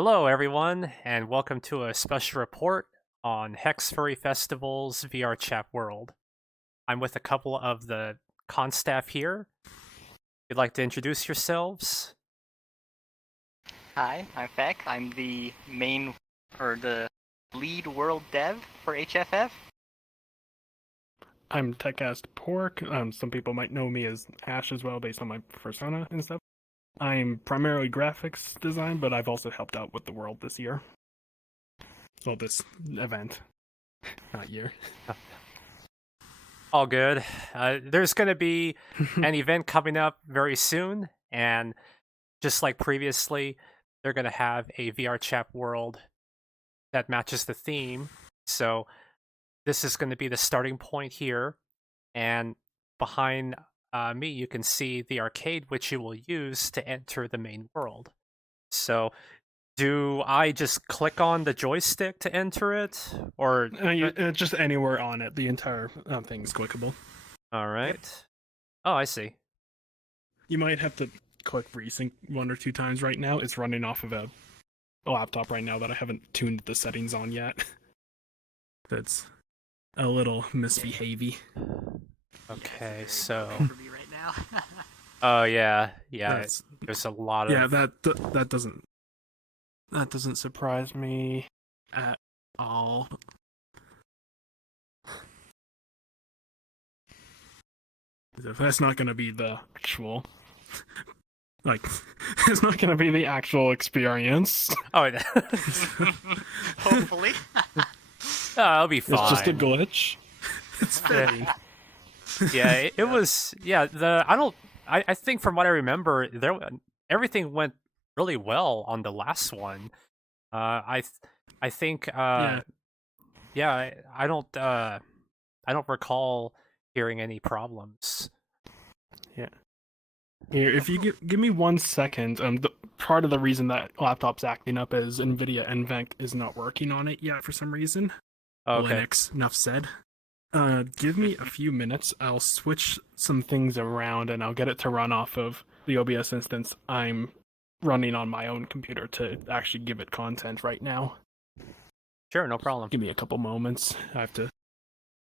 Hello, everyone, and welcome to a special report on HexFurry Festival's VRChat world. I'm with a couple of the con staff here. If you'd like to introduce yourselves? Hi, I'm Feck. I'm the lead world dev for HFF. I'm TekCastPork. Some people might know me as Ash as well, based on my persona and stuff. I'm primarily graphics design, but I've also helped out with the world this year. Well, this event. Not year. All good. There's going to be an event coming up very soon, and just like previously, they're going to have a VRChat world that matches the theme. So this is going to be the starting point here, and behind me you can see the arcade which you will use to enter the main world. So do I just click on the joystick to enter it, or just anywhere on it? The entire thing is clickable. All right. Yep. Oh, I see. You might have to click Resync 1 or 2 times right now. It's running off of a laptop right now that I haven't tuned the settings on yet. That's a little misbehavey. Okay, so for me right now. Oh yeah, there's a lot of that doesn't surprise me at all. That's not going to be the actual, it's not going to be the actual experience. Oh, hopefully. It'll be fine. It's just a glitch. It's fitting. Yeah, it was. Yeah, I think from what I remember, everything went really well on the last one. I think. I don't recall hearing any problems. Yeah. Here, if you give me 1 second, part of the reason that laptop's acting up is NVIDIA NVENC is not working on it yet for some reason. Okay. Linux, enough said. Give me a few minutes. I'll switch some things around and I'll get it to run off of the OBS instance I'm running on my own computer to actually give it content right now. Sure, no problem. Give me a couple moments. I have to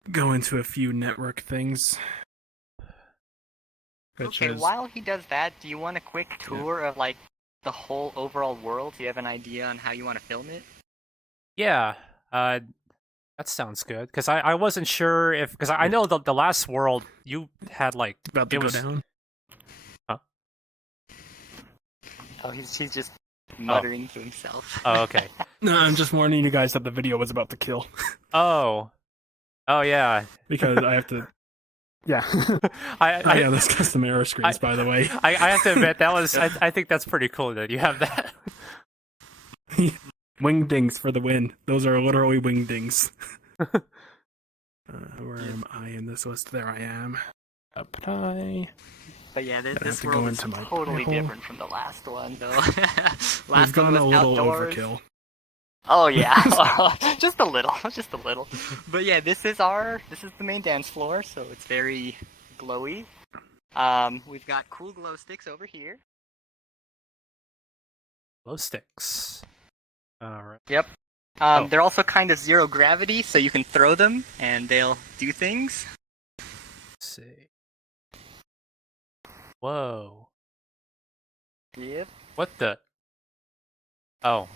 go into a few network things. Okay, while he does that, do you want a quick tour of the whole overall world? Do you have an idea on how you want to film it? Yeah, that sounds good, because I wasn't sure if, because I know the last world you had about to go down. Huh? Oh, he's just muttering to himself. Oh, okay. No, I'm just warning you guys that the video was about to kill. Oh yeah. Because I have to. Yeah. Yeah, that's custom error screens, by the way. I have to admit that was. I think that's pretty cool that you have that. Wingdings for the win. Those are literally wingdings. Where am I in this list? There I am. Up high. But yeah, this world is totally different from the last one, though. We've gone a little overkill. Oh yeah, just a little. But yeah, this is the main dance floor, so it's very glowy. We've got cool glow sticks over here. Glow sticks. All right. Yep. They're also kind of zero gravity, so you can throw them and they'll do things. Let's see. Whoa. Yep. What the? Oh.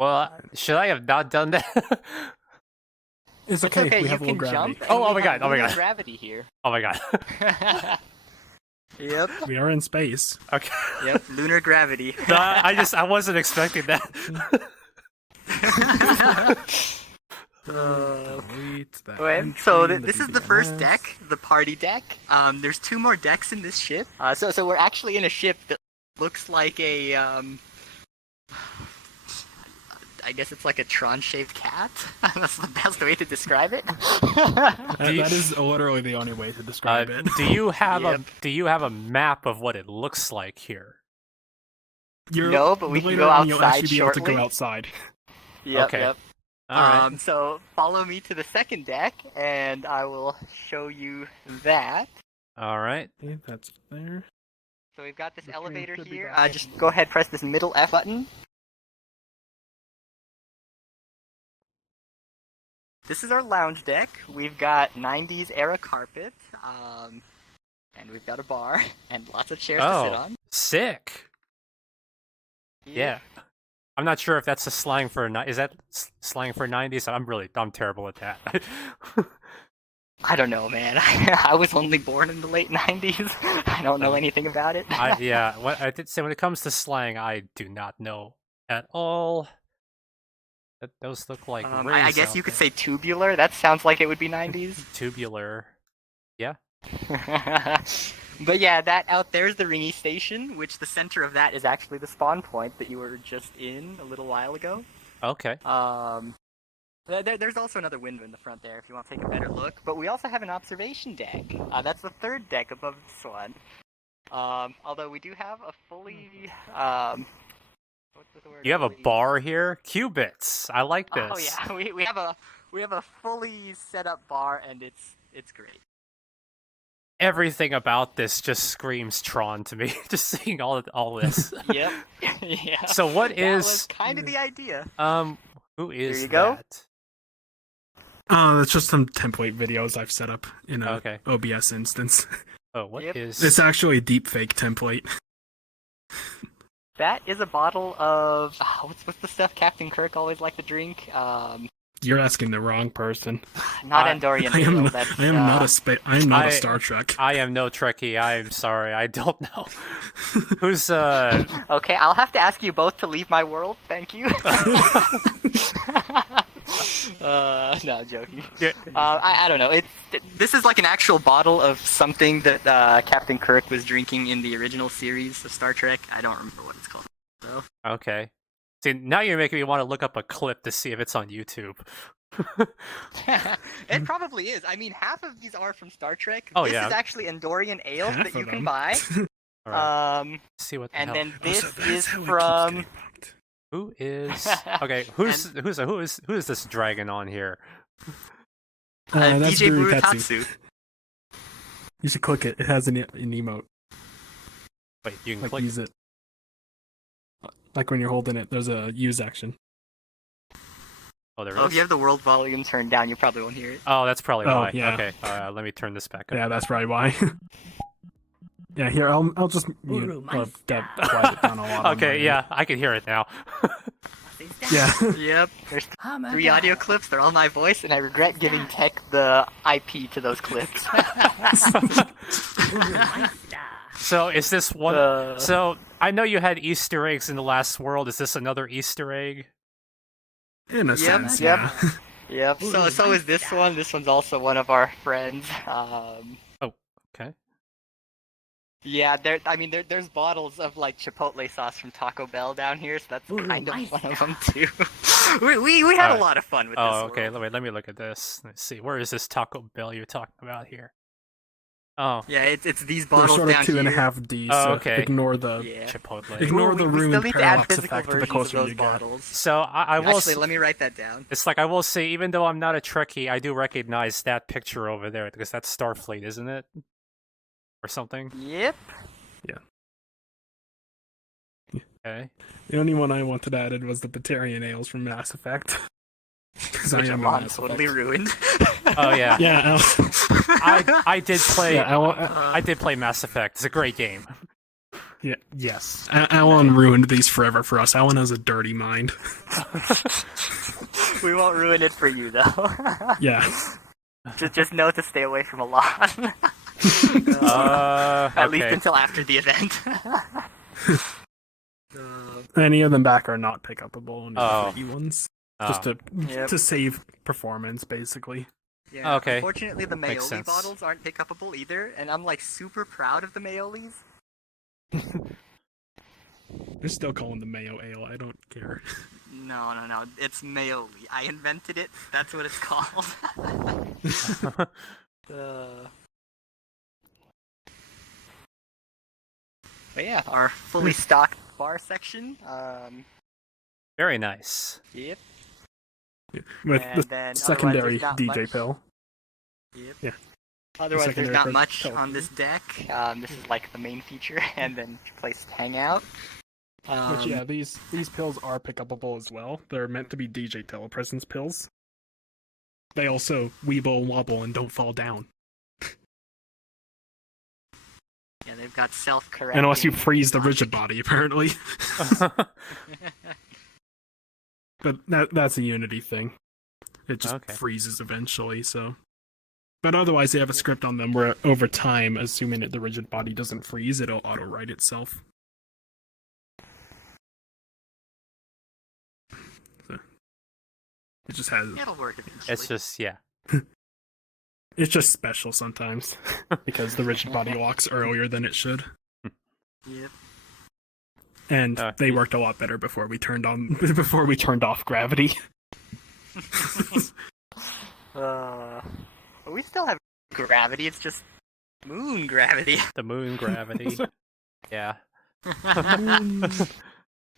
Well, should I have not done that? It's okay. We have you low can gravity. jump. Oh my god! Gravity here. Oh my god. Yep. We are in space. Okay. Yep. Lunar gravity. No, I wasn't expecting that. So this is the first deck, the party deck. There's 2 more decks in this ship. So we're actually in a ship that looks like a I guess it's like a Tron-shaped cat. That's the best way to describe it. That is literally the only way to describe it. Do you have a map of what it looks like here? No, but we can go outside shortly. You'll actually be able to go outside. Yep, okay. Yep. All right. So follow me to the second deck, and I will show you that. All right. Okay, that's there. So we've got this The screen elevator should be here. back. Just go ahead, press this middle F button. This is our lounge deck. We've got 90s era carpet, and we've got a bar and lots of chairs to sit on. Sick. Yeah. I'm not sure if that's a slang for is that slang for 90s? I'm terrible at that. I don't know, man. I was only born in the late 90s. I don't know anything about it. What I did say when it comes to slang, I do not know at all. Those look like rings I guess out you could there. say tubular. That sounds like it would be 90s. Tubular. Yeah. But yeah, that out there is the ringy station, which the center of that is actually the spawn point that you were just in a little while ago. Okay. There's also another window in the front there if you want to take a better look. But we also have an observation deck. That's the third deck above this one. Although we do have a fully... what's the word? You have a bar here? Qubits. I like this. Oh yeah, we have a fully set up bar, and it's great. Everything about this just screams Tron to me. Just seeing all this. Yep. Yeah. So what that is was kind of the idea. who is There you go. that? It's just some template videos I've set up in a Okay. OBS instance. Oh, what is? It's actually a deepfake template. That is a bottle of what's the stuff Captain Kirk always liked to drink? You're asking the wrong person. Not Andorian I am, ale. not, That's, I am not a Star Trek. I am no Trekkie. I'm sorry. I don't know. Who's Okay, I'll have to ask you both to leave my world. Thank you. No, joking. Yeah. I don't know. This is like an actual bottle of something that Captain Kirk was drinking in the original series of Star Trek. I don't remember what it's called. So. Okay. See, now you're making me want to look up a clip to see if it's on YouTube. It probably is. I mean, half of these are from Star Trek. Oh, this yeah. is actually Andorian ale Half that you of can them. buy. All right. Let's see what the And hell. then this So that's is how it keeps from. getting bugged. Who is okay? Who is this dragon on here? That's DJ Burutatsu. Burutatsu. You should click it. It has an emote. Wait, you can Like click. use it. Like when you're holding it, there's a use action. Oh, there Oh, it if is. you have the world volume turned down, you probably won't hear it. Oh, that's probably Oh, why. yeah. Okay, let me turn this back up. Yeah, that's probably why. Yeah, here I'll just mute or quiet it down a lot. on my Okay, end. yeah, I can hear it now. Yeah. Yep. There's 3 audio clips. They're all my voice, and I regret giving Tech the IP to those clips. So is this one? Uh. So I know you had Easter eggs in the last world. Is this another Easter egg? In a Yep, sense, yep. yeah. Yep. So is this one. This one's also one of our friends. Okay. Yeah, there's bottles of like Chipotle sauce from Taco Bell down here, so that's kind of one of them too. we had a lot of fun with this. Oh, okay. world. Let me look at this. Let's see. Where is this Taco Bell you're talking about here? Oh, Yeah, it's these They're bottles sort of down 2.5D, Oh, so okay. ignore the Yeah. Chipotle. Ignore the we still ruined need to add parallax physical effect the versions of closer those you get. bottles. So I will. Actually, let me write that down. It's like I will say, even though I'm not a Trekkie, I do recognize that picture over there because that's Starfleet, isn't it? Or something. Yep. Okay. The only one I wanted added was the Batarian ales from Mass Effect. Because I Which am a Amon Mass totally Effect. ruined. Oh yeah. Yeah, I did play. Yeah, I did play Mass Effect. It's a great game. yeah, yes. Alan ruined these forever for us. Alan has a dirty mind. We won't ruin it for you though. Yeah. just know to stay away from Alon. At least Okay. until after the event. Any of them back are not pick upable, only Oh. the free ones. Oh. Just Yep. to save performance, basically. Yeah, Okay. Unfortunately, the Makes Mayoli sense. bottles aren't pick upable either, and I'm like super proud of the Mayolis. They're still calling the Mayo Ale. I don't care. No, it's Mayoli. I invented it. That's what it's called. But yeah, our fully stocked bar section. Very nice. Yep. With And the then, otherwise, secondary there's not DJ much. pill. Yep. Yeah. Otherwise, there's not much on this deck. This is like the main feature, and then you place Hangout. Which, yeah, these pills are pick-upable as well. They're meant to be DJ Telepresence pills. They also weeble and wobble and don't fall down. Yeah, they've got self-correcting. Unless you freeze the rigid body, apparently. But that's a Unity thing. It just freezes eventually, so... But otherwise, they have a script on them where, over time, assuming that the rigid body doesn't freeze, it'll auto-write itself. So, it just has... It'll work eventually. It's just, yeah. It's just special sometimes, because the rigid body walks earlier than it should. Yep. And they worked a lot better before we turned off gravity. We still have gravity, it's just moon gravity. The moon gravity. Yeah.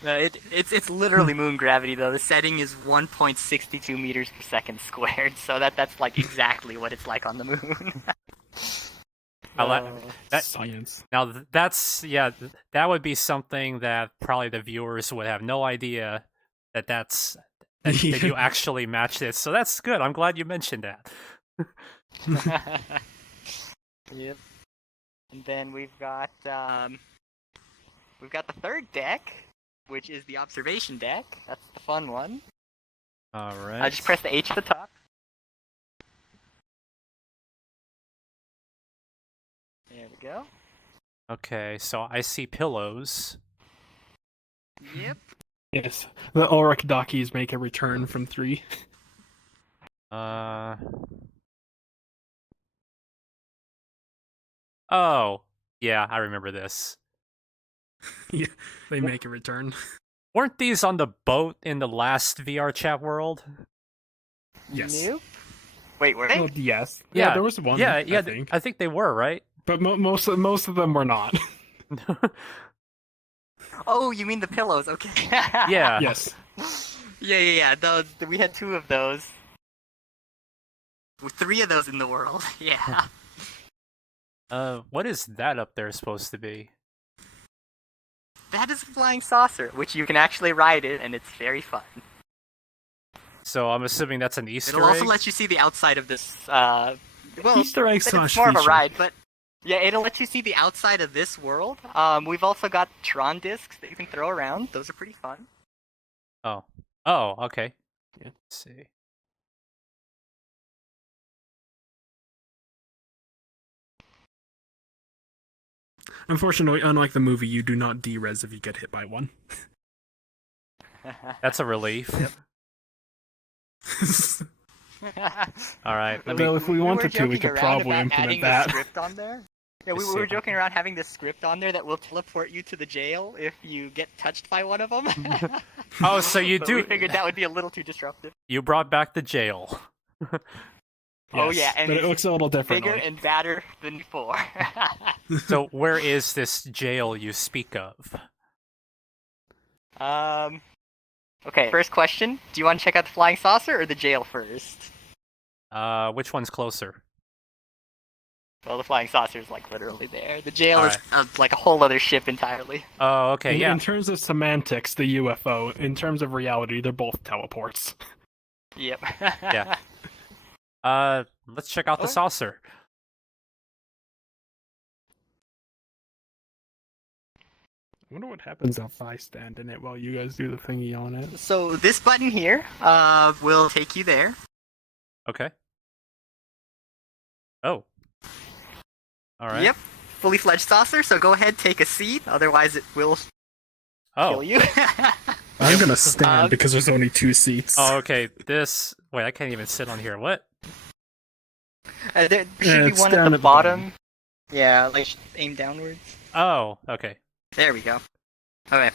No, it's literally moon gravity though. The setting is 1.62 meters per second squared, so that's like exactly what it's like on the moon. That science. Now that would be something that probably the viewers would have no idea that you actually match this. So that's good. I'm glad you mentioned that. Yep. And then we've got the third deck, which is the observation deck. That's the fun one. All right. I just press the H at the top. There we go. Okay, so I see pillows. Yep. Yes, the Ulrich Dockies make a return from 3. Oh, yeah, I remember this. Yeah, they make a return. Weren't these on the boat in the last VRChat world? Yes. Nope. Wait, were they? Well, yes. Yeah, there was one. Yeah, I think they were, right? But most of them were not. Oh, you mean the pillows? Okay. Yeah. Yes. Yeah. Those we had 2 of those. 3 of those in the world. Yeah. What is that up there supposed to be? That is a flying saucer, which you can actually ride it, and it's very fun. So I'm assuming that's an Easter It'll egg? also let you see the outside of this. Easter egg / it's more of a feature. ride, but yeah, it'll let you see the outside of this world. We've also got Tron discs that you can throw around. Those are pretty fun. Oh, okay. Yeah. Let's see. Unfortunately, unlike the movie, you do not de-res if you get hit by one. That's a relief. All right. Well, if we wanted to, we could probably implement that. Script on there. Yeah, we were joking around having this script on there that will teleport you to the jail if you get touched by one of them. Oh, so you do. We figured that would be a little too disruptive. You brought back the jail. Oh Yes, yeah, and but it looks a little different. bigger and badder than before. So where is this jail you speak of? Okay, first question. Do you want to check out the flying saucer or the jail first? Which one's closer? Well, the flying saucer is like literally there. The jail is like a whole other ship entirely. Oh, okay, yeah. In terms of semantics, the UFO. In terms of reality, they're both teleports. Yep. Yeah. Let's check out the saucer. I wonder what happens if I stand in it while you guys do the thingy on it. So this button here will take you there. Okay. Oh. All right. Yep. Fully fledged saucer, so go ahead, take a seat, otherwise it will kill you. I'm gonna stand because there's only 2 seats. Oh, okay. Wait, I can't even sit on here. What? There should be one at the bottom. Yeah, like aim downwards. Oh, okay. There we go. Okay.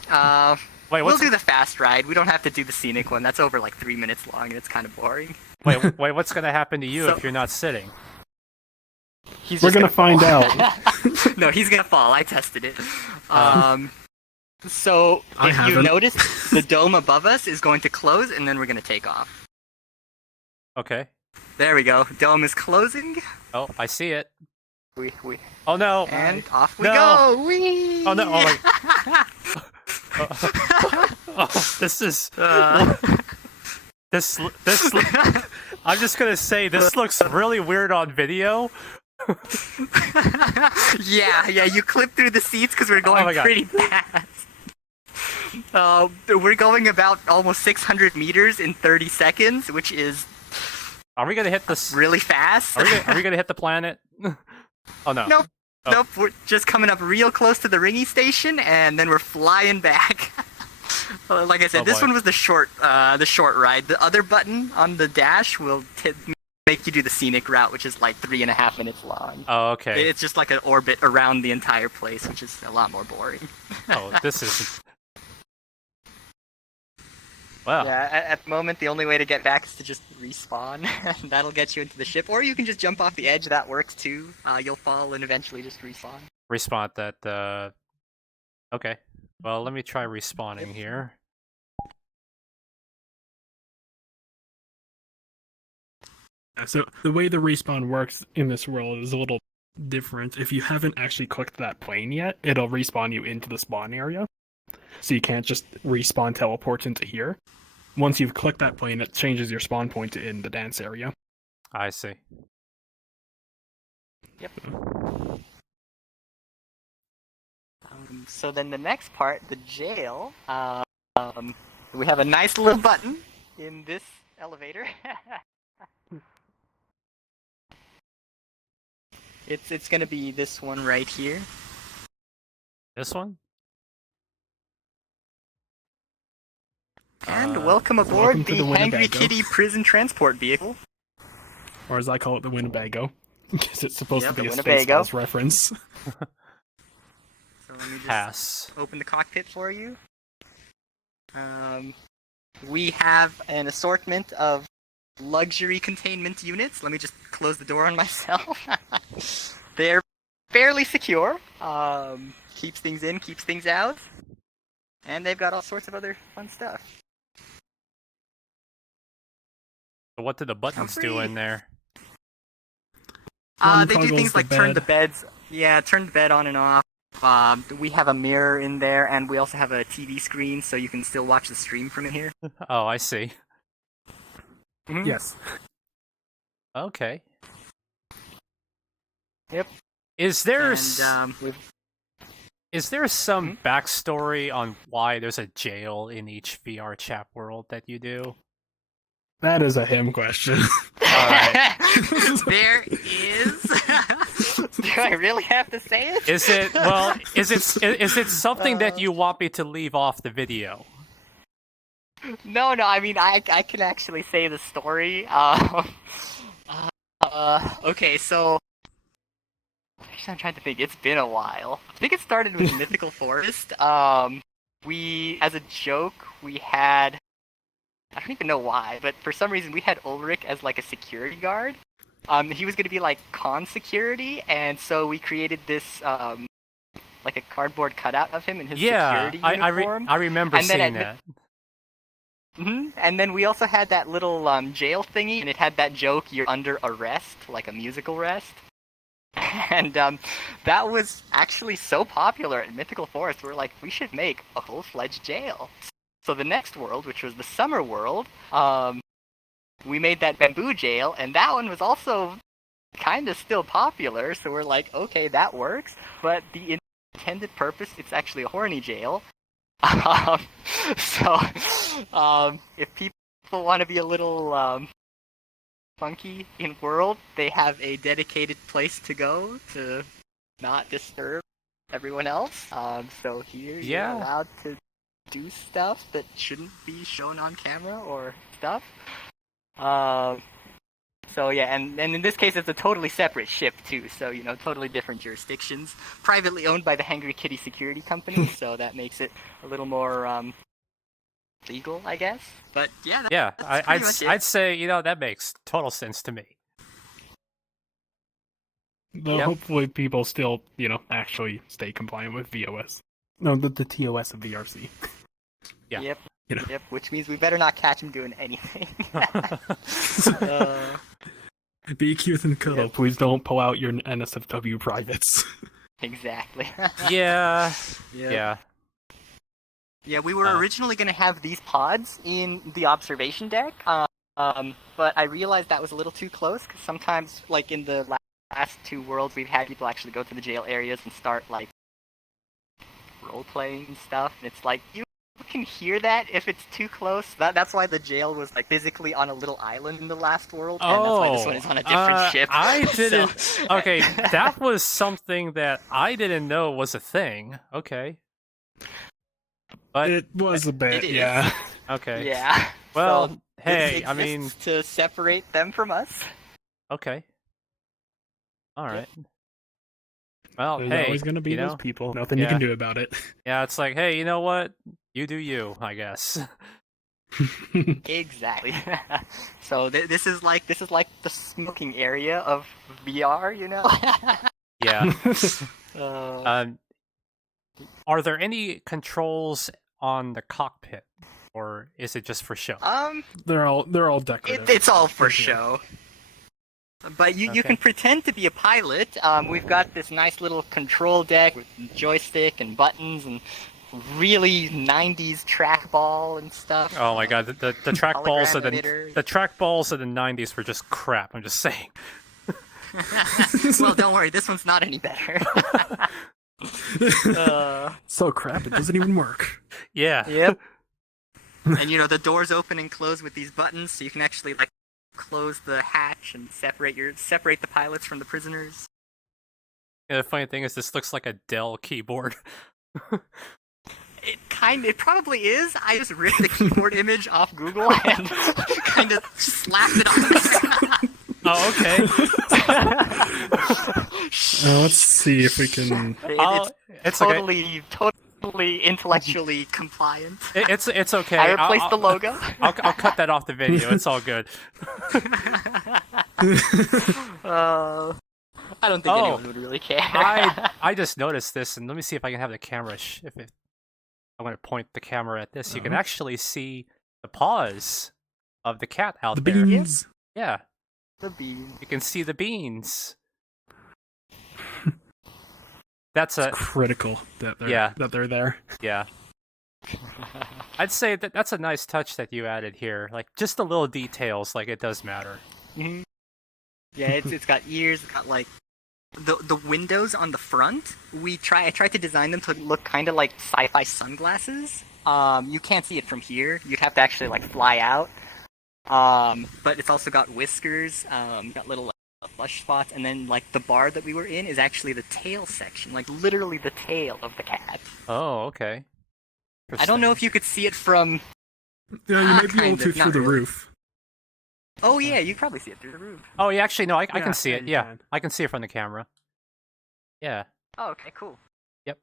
Wait, we'll do the fast ride. We don't have to do the scenic one. That's over like 3 minutes long, and it's kind of boring. Wait, what's gonna happen to you if you're not sitting? We're gonna find out. No, he's gonna fall. I tested it. So if you notice, the dome above us is going to close, and then we're gonna take off. Okay. There we go. Dome is closing. Oh, I see it. We Oh no! and off we No. go. Whee! Oh no! Oh my! Oh, this is this. I'm just gonna say this looks really weird on video. yeah, you clip through the seats because we're going my God. pretty fast. We're going about almost 600 meters in 30 seconds, which is Are we gonna hit this? really fast. Are we gonna hit the planet? Oh no! Nope. Oh. Nope, we're just coming up real close to the ringy station, and then we're flying back. Like I said, Oh, this boy. one was the short ride. The other button on the dash will make you do the scenic route, which is like 3.5 minutes long. Oh, okay. It's just like an orbit around the entire place, which is a lot more boring. Oh, this is. Wow. Yeah, at the moment, the only way to get back is to just respawn. And that'll get you into the ship. Or you can just jump off the edge. That works too. You'll fall and eventually just respawn. Respawn that. Okay. Well, let me try respawning here. So the way the respawn works in this world is a little different. If you haven't actually clicked that plane yet, it'll respawn you into the spawn area. So you can't just respawn teleports into here. Once you've clicked that plane, it changes your spawn point to in the dance area. I see. Yep. So then the next part, the jail, we have a nice little button in this elevator. It's gonna be this one right here. This one? And welcome aboard welcome to the the Hangry Winnebago. Kitty prison transport vehicle. Or as I call it, the Winnebago. Because it's supposed Yep, to be the a Winnebago. Spaceballs reference. So let me just Pass. open the cockpit for you. We have an assortment of luxury containment units. Let me just close the door on myself. They're fairly secure. Keeps things in, keeps things out. And they've got all sorts of other fun stuff. So what do the buttons do free. in there? One They do toggles things the like turn the bed. beds. Yeah, turn the bed on and off. We have a mirror in there, and we also have a TV screen, so you can still watch the stream from in here. Oh, I see. Mhm. Yes. Okay. Yep. Is there And is there some backstory on why there's a jail in each VRChat world that you do? That is a him question. Alright. there is. Do I really have to say it? Is it is it something that you want me to leave off the video? No. I mean, I can actually say the story. Okay, so actually, I'm trying to think. It's been a while. I think it started with Mythical Forest. We, as a joke, we had. I don't even know why, but for some reason we had Ulrich as like a security guard. He was going to be like con security, and so we created this like a cardboard cutout of him in his security uniform. I remember And then seeing at- that. And then we also had that little jail thingy, and it had that joke, "You're under arrest," like a musical arrest. And that was actually so popular at Mythical Forest, we're like, we should make a full-fledged jail. So the next world, which was the summer world, we made that bamboo jail, and that one was also kind of still popular, so we're like, okay, that works, but the intended purpose, it's actually a horny jail. If people want to be a little funky in world, they have a dedicated place to go to not disturb everyone else. So here Yeah. you're allowed to do stuff that shouldn't be shown on camera or stuff. So yeah, and in this case it's a totally separate ship too, so you know, totally different jurisdictions. Privately owned by the Hangry Kitty Security Company, so that makes it a little more legal, I guess. But yeah, Yeah, that's pretty much it. I'd say, you know, that makes total sense to me. Though Yep. hopefully people still, actually stay compliant with VOS. No, the TOS of VRC. Yeah. Yep. You know. Yep. Which means we better not catch him doing anything. Be cute and cuddle. Yep. Please don't pull out your NSFW privates. Exactly. Yeah. Yeah. Yeah, we were originally going to have these pods in the observation deck, but I realized that was a little too close, because sometimes, like, in the last 2 worlds, we've had people actually go to the jail areas and start, like, role-playing and stuff, and it's like, you can hear that if it's too close. That's why the jail was, like, physically on a little island in the last world, and that's why this one is on a different ship. I didn't... So... Okay, that was something that I didn't know was a thing. Okay. But it was a bit, yeah. Okay. Yeah. Well, so hey, I mean... to separate them from us. Okay. Alright. Well, There's hey, always going to be those people. Nothing you can do about it. Yeah, it's like, hey, you know what? You do you, I guess. Exactly. So this is like the smoking area of VR, you know? Yeah. Are there any controls on the cockpit, or is it just for show? They're all decorative. It's all for show. But you can pretend to be a pilot. We've got this nice little control deck with joystick and buttons and really 90s trackball and stuff. Oh my god, the trackballs of the trackballs of the 90s were just crap. I'm just saying. Well, don't worry, this one's not any better. So crap, it doesn't even work. Yeah. Yep. And you know, the doors open and close with these buttons, so you can actually like close the hatch and separate the pilots from the prisoners. Yeah, the funny thing is, this looks like a Dell keyboard. It probably is. I just ripped the keyboard image off Google and kind of slapped it on there. Oh, okay. Let's see if we can. It's totally intellectually compliant. It's okay. I replaced the logo. I'll cut that off the video. It's all good. I don't think anyone would really care. I just noticed this, and let me see if I can have the camera. I'm going to point the camera at this. You can actually see the paws of the cat out there. The beans. Yeah. The beans. You can see the beans. It's critical that they're there. Yeah. I'd say that's a nice touch that you added here. Like, just the little details, like, it does matter. Mm-hmm. Yeah, it's got ears, it's got, like, the windows on the front. I tried to design them to look kind of like sci-fi sunglasses. You can't see it from here. You'd have to actually, like, fly out. But it's also got whiskers, got little flush spots, and then, like, the bar that we were in is actually the tail section, like, literally the tail of the cat. Oh, okay. I don't know if you could see it from... Yeah, you might be able to through the roof. Oh, yeah, you probably see it through the roof. Oh, yeah, actually, no, I can see it, yeah. I can see it from the camera. Yeah. Oh, okay, cool. Yep.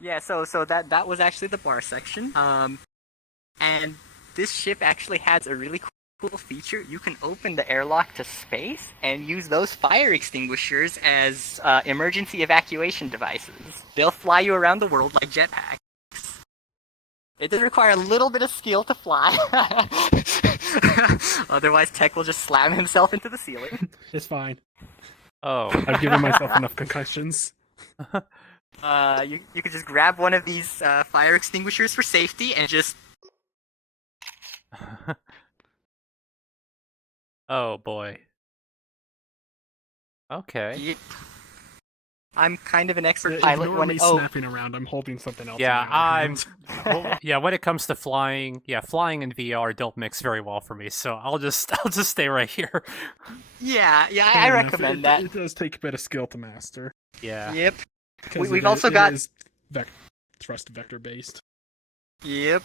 Yeah, so that was actually the bar section. And this ship actually has a really cool feature. You can open the airlock to space and use those fire extinguishers as emergency evacuation devices. They'll fly you around the world like jetpacks. It does require a little bit of skill to fly. Otherwise, Tech will just slam himself into the ceiling. It's fine. Oh. I've given myself enough concussions. You could just grab one of these fire extinguishers for safety and just... Oh, boy. Okay. Yep. I'm kind of an expert pilot. pilot when snapping around. I'm holding something else. Yeah, when it comes to flying, flying and VR don't mix very well for me. So I'll just stay right here. Yeah, I recommend that. It does take a bit of skill to master. Yeah. Yep. We've also got thrust vector based. Yep.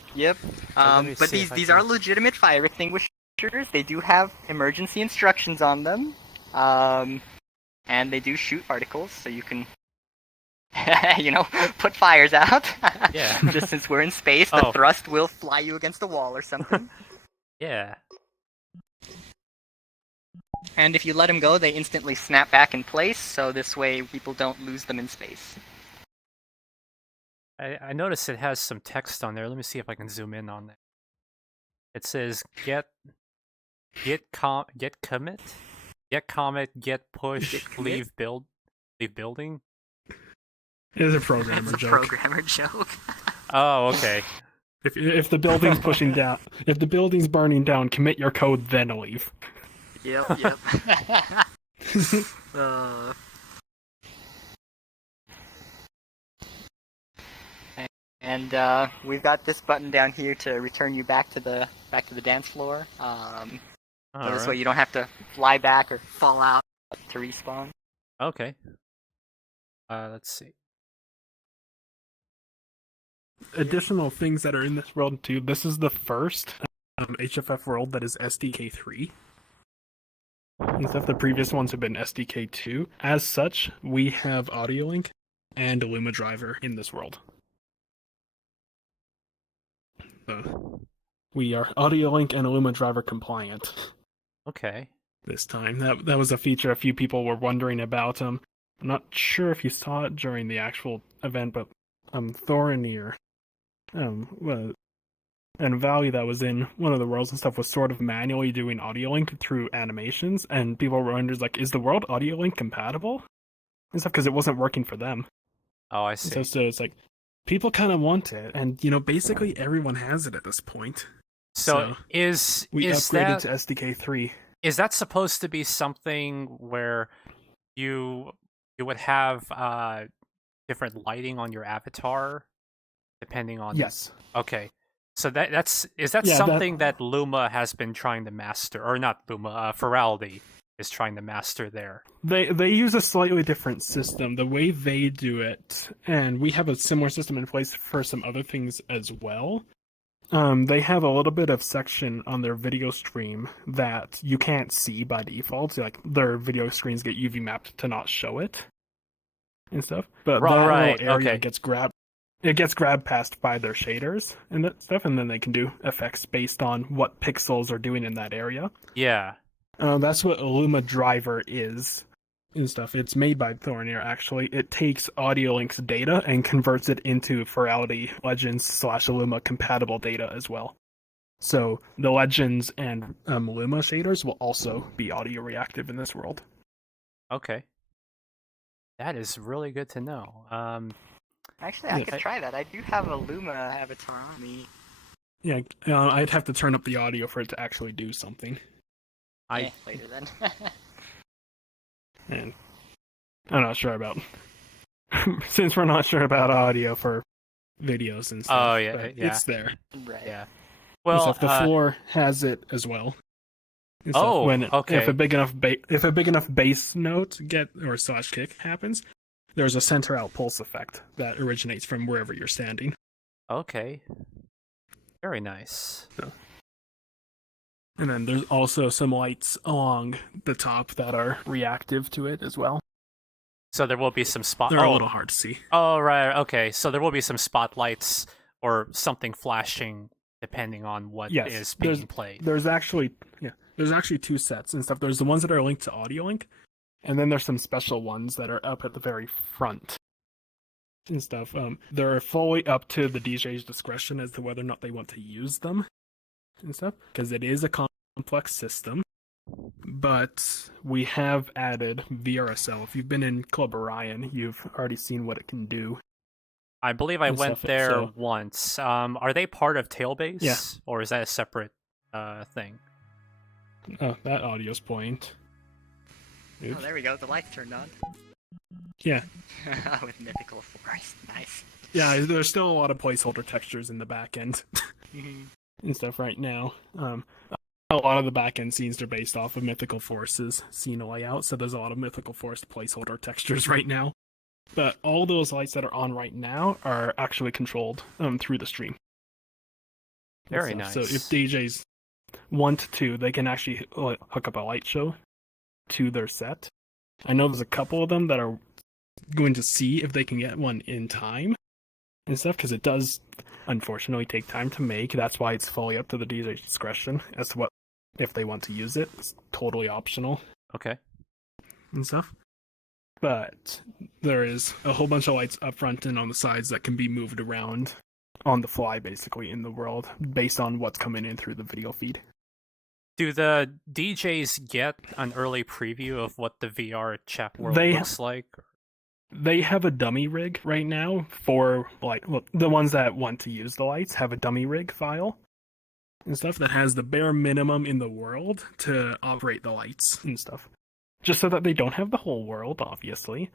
But these are legitimate fire extinguishers. They do have emergency instructions on them. And they do shoot particles, so you can, put fires out. Yeah. Just since we're in space, the thrust will fly you against a wall or something. Yeah. And if you let them go, they instantly snap back in place, so this way people don't lose them in space. I noticed it has some text on there. Let me see if I can zoom in on that. It says get commit. Get comet, get push, Get commit? leave building. It is a programmer It's a joke. programmer joke. Oh, okay. If the building's pushing down, if the building's burning down, commit your code, then leave. Yep. uh, and we've got this button down here to return you back to the dance floor. So this way you don't have to fly back or fall out to respawn. Okay. Let's see. Additional things that are in this world too. This is the first HFF world that is SDK 3. And stuff. The previous ones have been SDK 2. As such, we have Audio Link and Illuma Driver in this world. We are Audio Link and Illuma Driver compliant. Okay. This time. That was a feature a few people were wondering about. I'm not sure if you saw it during the actual event, but Thorinir, and Valley that was in one of the worlds and stuff was sort of manually doing audio link through animations, and people were wondering, like, is the world audio link compatible? And stuff, because it wasn't working for them. Oh, I see. So it's like, people kind of want it, and, basically everyone has it at this point. So we upgraded to SDK 3. Is that supposed to be something where you would have different lighting on your avatar depending on? Yes. Okay. So is that something that Luma has been trying to master, or not Luma? Feraldi is trying to master there. They use a slightly different system. The way they do it, and we have a similar system in place for some other things as well. They have a little bit of section on their video stream that you can't see by default. So, like, their video screens get UV mapped to not show it and stuff. But that little area gets grabbed. It gets grabbed past by their shaders and that stuff, and then they can do effects based on what pixels are doing in that area. Yeah. That's what Illuma Driver is and stuff. It's made by Thorinir, actually. It takes Audio Link's data and converts it into Feraldi Legends / Illuma compatible data as well. So the Legends and Illuma shaders will also be audio reactive in this world. Okay. That is really good to know. Actually, I could try that. I do have a Luma avatar on me. Yeah, I'd have to turn up the audio for it to actually do something. Later then. And I'm not sure about... Since we're not sure about audio for videos and stuff. Oh, yeah. It's there. Right. Yeah. Well, the floor has it as well. Okay. If a big enough bass note / kick happens, there's a center out pulse effect that originates from wherever you're standing. Okay. Very nice. So. And then there's also some lights along the top that are reactive to it as well. So there will be some They're a little hard to see. Oh, right. Okay. So there will be some spotlights or something flashing depending on what is being played. There's actually two sets and stuff. There's the ones that are linked to Audio Link, and then there's some special ones that are up at the very front and stuff. They're fully up to the DJ's discretion as to whether or not they want to use them and stuff, because it is a complex system. But we have added VRSL. If you've been in Club Orion, you've already seen what it can do. I believe I went there once. Are they part of Tailbase? Yeah. Or is that a separate thing? Oh, that audio's point. Oops. Oh, there we go. The lights turned on. Yeah. With mythical force. Nice. Yeah, there's still a lot of placeholder textures in the back end and stuff right now. A lot of the back end scenes are based off of Mythical Force's scene layout, so there's a lot of Mythical Force placeholder textures right now. But all those lights that are on right now are actually controlled through the stream. Very nice. So if DJs want to, they can actually hook up a light show to their set. I know there's a couple of them that are going to see if they can get one in time and stuff, because it does unfortunately take time to make. That's why it's fully up to the DJ's discretion as to if they want to use it. It's totally optional. Okay. And stuff. But there is a whole bunch of lights up front and on the sides that can be moved around on the fly, basically, in the world, based on what's coming in through the video feed. Do the DJs get an early preview of what the VRChat world They- looks like? They have a dummy rig right now for the ones that want to use the lights have a dummy rig file and stuff that has the bare minimum in the world to operate the lights and stuff. Just so that they don't have the whole world, obviously.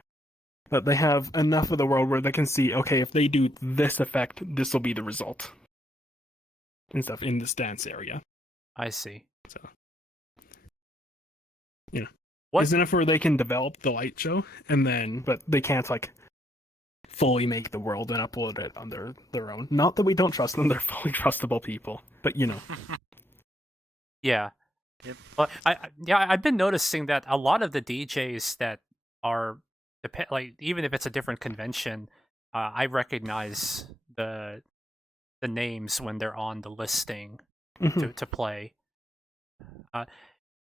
But they have enough of the world where they can see, okay, if they do this effect, this will be the result. And stuff in this dance area. I see. So, you know, What? is enough where they can develop the light show, but they can't fully make the world and upload it on their own. Not that we don't trust them; they're fully trustable people. But Yeah. Yep. But I've been noticing that a lot of the DJs that are even if it's a different convention, I recognize the names when they're on the listing to play.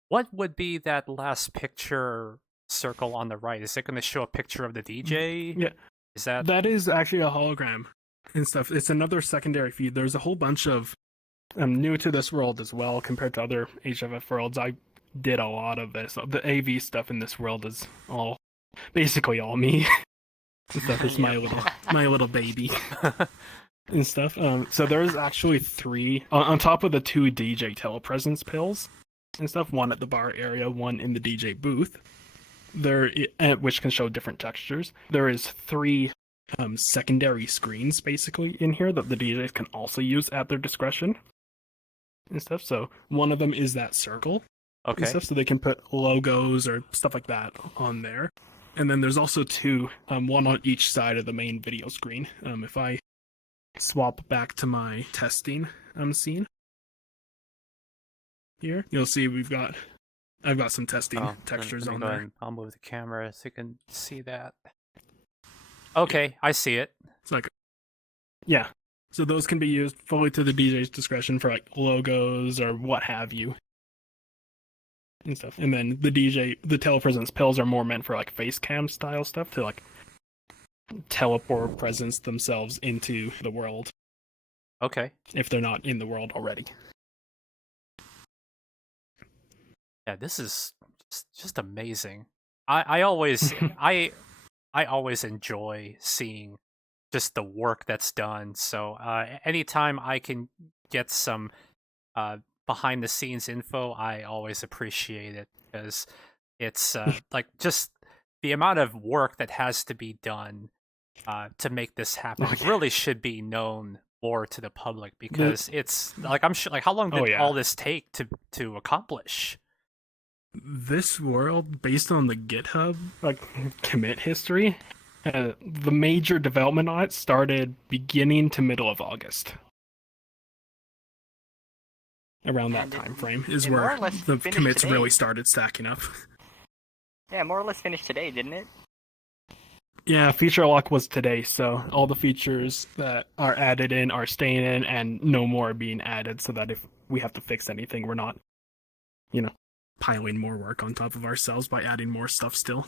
What would be that last picture circle on the right? Is it going to show a picture of the DJ? Yeah. Is that is actually a hologram and stuff. It's another secondary feed. There's a whole bunch of new to this world as well compared to other HFF worlds. I did a lot of this. The AV stuff in this world is basically all me. Stuff is my little baby and stuff. So there's actually 3 on top of the 2 DJ telepresence pills and stuff. 1 at the bar area, 1 in the DJ booth. Which can show different textures. There is 3 secondary screens basically in here that the DJs can also use at their discretion and stuff. So one of them is that circle. okay? And stuff, so they can put logos or stuff like that on there. And then there's also 2, 1 on each side of the main video screen. If I swap back to my testing scene here, you'll see I've got some testing textures let me on go there. ahead. I'll move the camera so you can see that. Okay, I see it. It's yeah. So those can be used fully to the DJ's discretion for logos or what have you. And stuff. And then the telepresence pills are more meant for face cam style stuff to teleport presence themselves into the world Okay. if they're not in the world already. Yeah, this is just amazing. I always I always enjoy seeing just the work that's done. So anytime I can get some behind the scenes info, I always appreciate it because it's just the amount of work that has to be done to make this happen really should be known more to the public because it's I'm sure how long did all this take to accomplish? This world, based on the GitHub commit history, the major development on it started beginning to middle of August. Around that time frame is where the commits really started stacking up. Yeah, more or less finished today, didn't it? Yeah, feature lock was today, so all the features that are added in are staying in, and no more are being added, so that if we have to fix anything, we're not, piling more work on top of ourselves by adding more stuff still.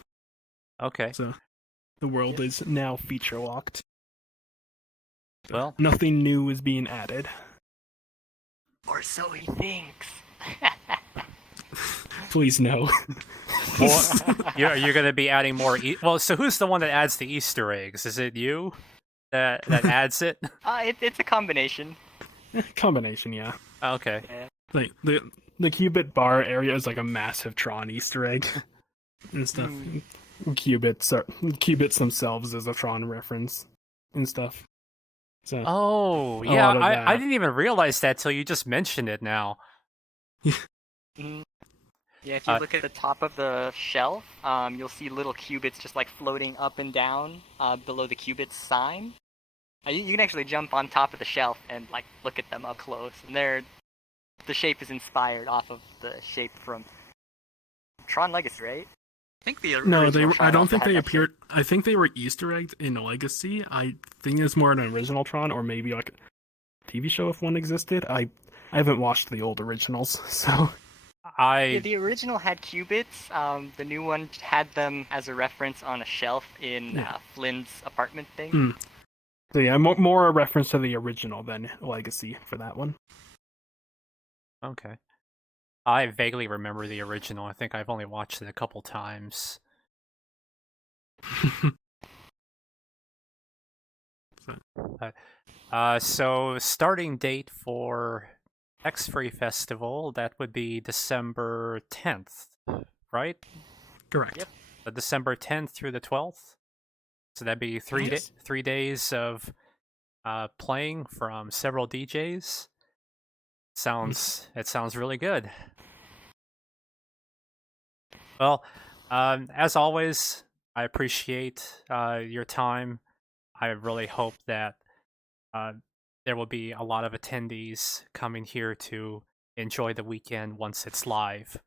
Okay. So the world is now feature locked. Well, nothing new is being added. Or so he thinks. Please no. You're going to be adding more. So who's the one that adds the Easter eggs? Is it you that adds it? It's a combination. Combination, yeah. Okay. Yeah. The Qubit bar area is a massive Tron Easter egg and stuff. Qubits themselves is a Tron reference and stuff. So, yeah, I didn't even realize that till you just mentioned it now. Yeah, if you look at the top of the shelf, you'll see little qubits just floating up and down below the qubits sign. You can actually jump on top of the shelf and look at them up close, and the shape is inspired off of the shape from Tron Legacy, right? I think I don't think they appeared. I think they were Easter eggs in Legacy. I think it's more an original Tron, or maybe a TV show if one existed. I haven't watched the old originals, so. The original had qubits. The new one had them as a reference on a shelf in Flynn's apartment thing. So yeah, more a reference to the original than Legacy for that one. Okay. I vaguely remember the original. I think I've only watched it a couple times. So starting date for XFree Festival, that would be December 10th, right? Correct. Yep. So December 10th through the 12th. So that'd be 3 days of playing from several DJs. It sounds really good. Well, as always, I appreciate your time. I really hope that there will be a lot of attendees coming here to enjoy the weekend once it's live.